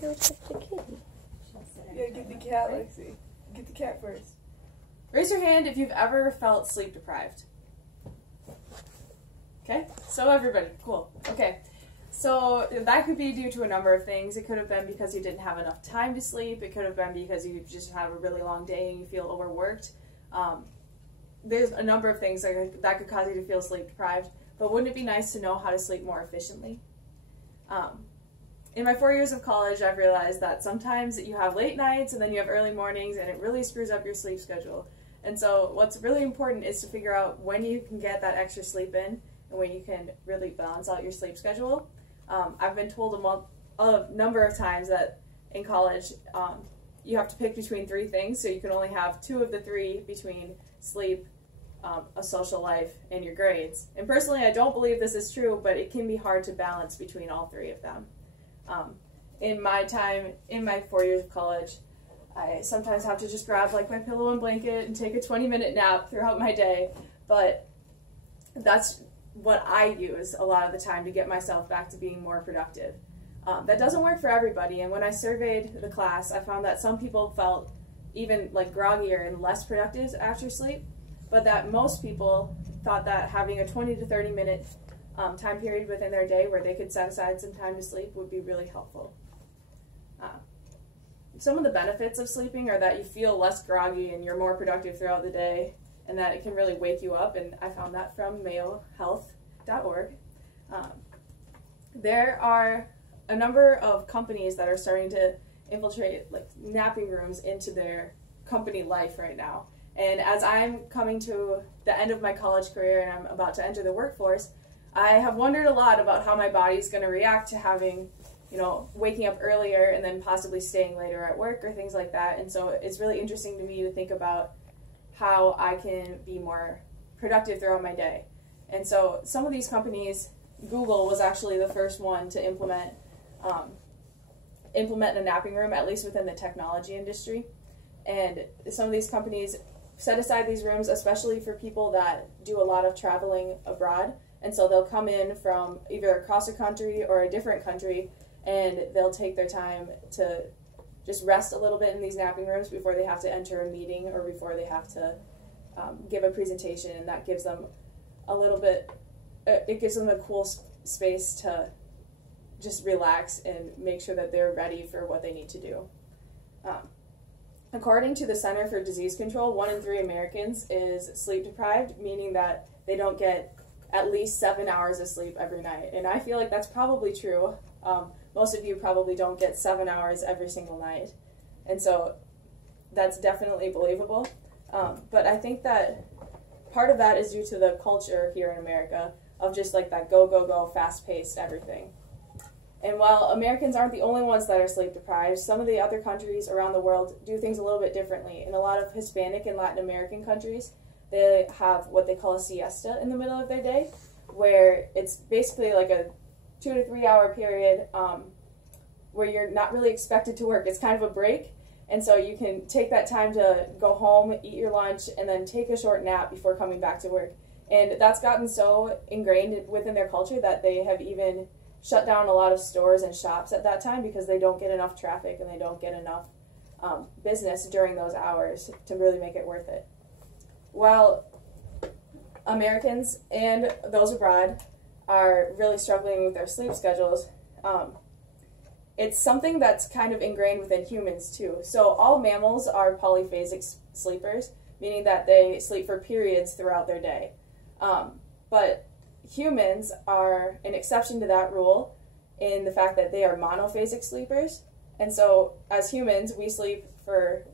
You're such a kitty. Yeah, get the cat, Lexi. Get the cat first. Raise your hand if you've ever felt sleep deprived. Okay, so everybody, cool. Okay, so that could be due to a number of things. It could have been because you didn't have enough time to sleep. It could have been because you just have a really long day and you feel overworked. There's a number of things that could cause you to feel sleep deprived, but wouldn't it be nice to know how to sleep more efficiently? In my 4 years of college, I've realized that sometimes you have late nights and then you have early mornings, and it really screws up your sleep schedule. And so what's really important is to figure out when you can get that extra sleep in and when you can really balance out your sleep schedule. I've been told a number of times that in college you have to pick between 3 things, so you can only have 2 of the 3 between sleep, a social life, and your grades. And personally, I don't believe this is true, but it can be hard to balance between all 3 of them. In my 4 years of college, I sometimes have to just grab like my pillow and blanket and take a 20-minute nap throughout my day, but that's what I use a lot of the time to get myself back to being more productive. That doesn't work for everybody, and when I surveyed the class, I found that some people felt even like groggier and less productive after sleep, but that most people thought that having a 20 to 30 minute time period within their day where they could set aside some time to sleep would be really helpful. Some of the benefits of sleeping are that you feel less groggy and you're more productive throughout the day, and that it can really wake you up, and I found that from mayohealth.org. There are a number of companies that are starting to infiltrate like napping rooms into their company life right now. And as I'm coming to the end of my college career and I'm about to enter the workforce, I have wondered a lot about how my body's going to react to having, waking up earlier and then possibly staying later at work or things like that. And so it's really interesting to me to think about how I can be more productive throughout my day. And so some of these companies, Google was actually the first one to implement a napping room, at least within the technology industry. And some of these companies set aside these rooms especially for people that do a lot of traveling abroad. And so they'll come in from either across the country or a different country, and they'll take their time to just rest a little bit in these napping rooms before they have to enter a meeting or before they have to give a presentation, and that gives them a little bit, it gives them a cool space to just relax and make sure that they're ready for what they need to do. According to the Center for Disease Control, 1 in 3 Americans is sleep deprived, meaning that they don't get at least 7 hours of sleep every night. And I feel like that's probably true. Most of you probably don't get 7 hours every single night. And so that's definitely believable. But I think that part of that is due to the culture here in America of just like that go, go, go, fast-paced everything. And while Americans aren't the only ones that are sleep deprived, some of the other countries around the world do things a little bit differently. In a lot of Hispanic and Latin American countries, they have what they call a siesta in the middle of their day, where it's basically like a 2 to 3 hour period where you're not really expected to work. It's kind of a break, and so you can take that time to go home, eat your lunch, and then take a short nap before coming back to work. And that's gotten so ingrained within their culture that they have even shut down a lot of stores and shops at that time because they don't get enough traffic and they don't get enough business during those hours to really make it worth it. While Americans and those abroad are really struggling with their sleep schedules, it's something that's kind of ingrained within humans too. So all mammals are polyphasic sleepers, meaning that they sleep for periods throughout their day. But humans are an exception to that rule in the fact that they are monophasic sleepers. And so as humans, we sleep for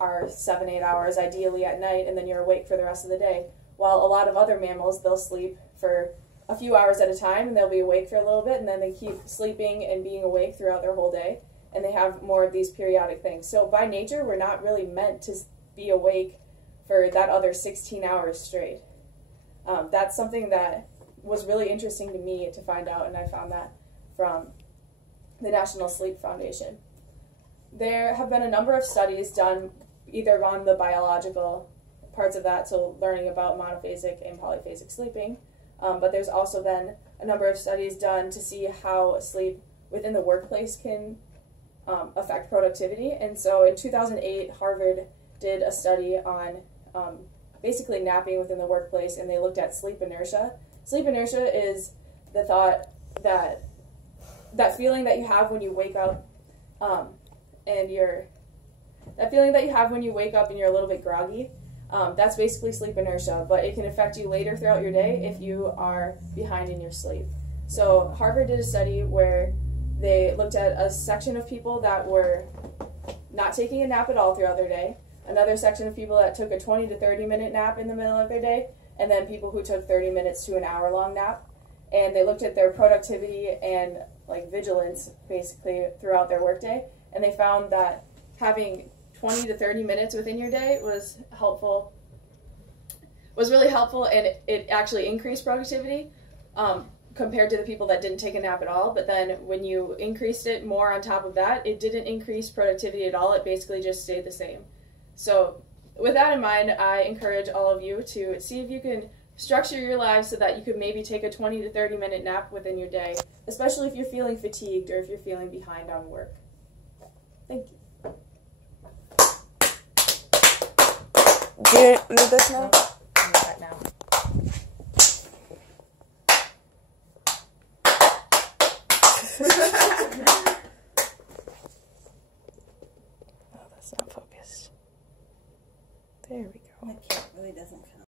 our 7-8 hours ideally at night, and then you're awake for the rest of the day. While a lot of other mammals, they'll sleep for a few hours at a time, and they'll be awake for a little bit, and then they keep sleeping and being awake throughout their whole day, and they have more of these periodic things. So by nature, we're not really meant to be awake for that other 16 hours straight. That's something that was really interesting to me to find out, and I found that from the National Sleep Foundation. There have been a number of studies done either on the biological parts of that, so learning about monophasic and polyphasic sleeping, but there's also been a number of studies done to see how sleep within the workplace can affect productivity. And so in 2008, Harvard did a study on basically napping within the workplace, and they looked at sleep inertia. Sleep inertia is the thought that feeling that you have when you wake up, and that feeling that you have when you wake up and you're a little bit groggy. That's basically sleep inertia, but it can affect you later throughout your day if you are behind in your sleep. So Harvard did a study where they looked at a section of people that were not taking a nap at all throughout their day, another section of people that took a 20 to 30 minute nap in the middle of their day, and then people who took 30 minutes to an hour long nap. And they looked at their productivity and like vigilance basically throughout their workday, and they found that having 20 to 30 minutes within your day was really helpful, and it actually increased productivity compared to the people that didn't take a nap at all. But then when you increased it more on top of that, it didn't increase productivity at all. It basically just stayed the same. So with that in mind, I encourage all of you to see if you can structure your lives so that you could maybe take a 20 to 30 minute nap within your day, especially if you're feeling fatigued or if you're feeling behind on work. Thank you. Do you need this now? I need that now.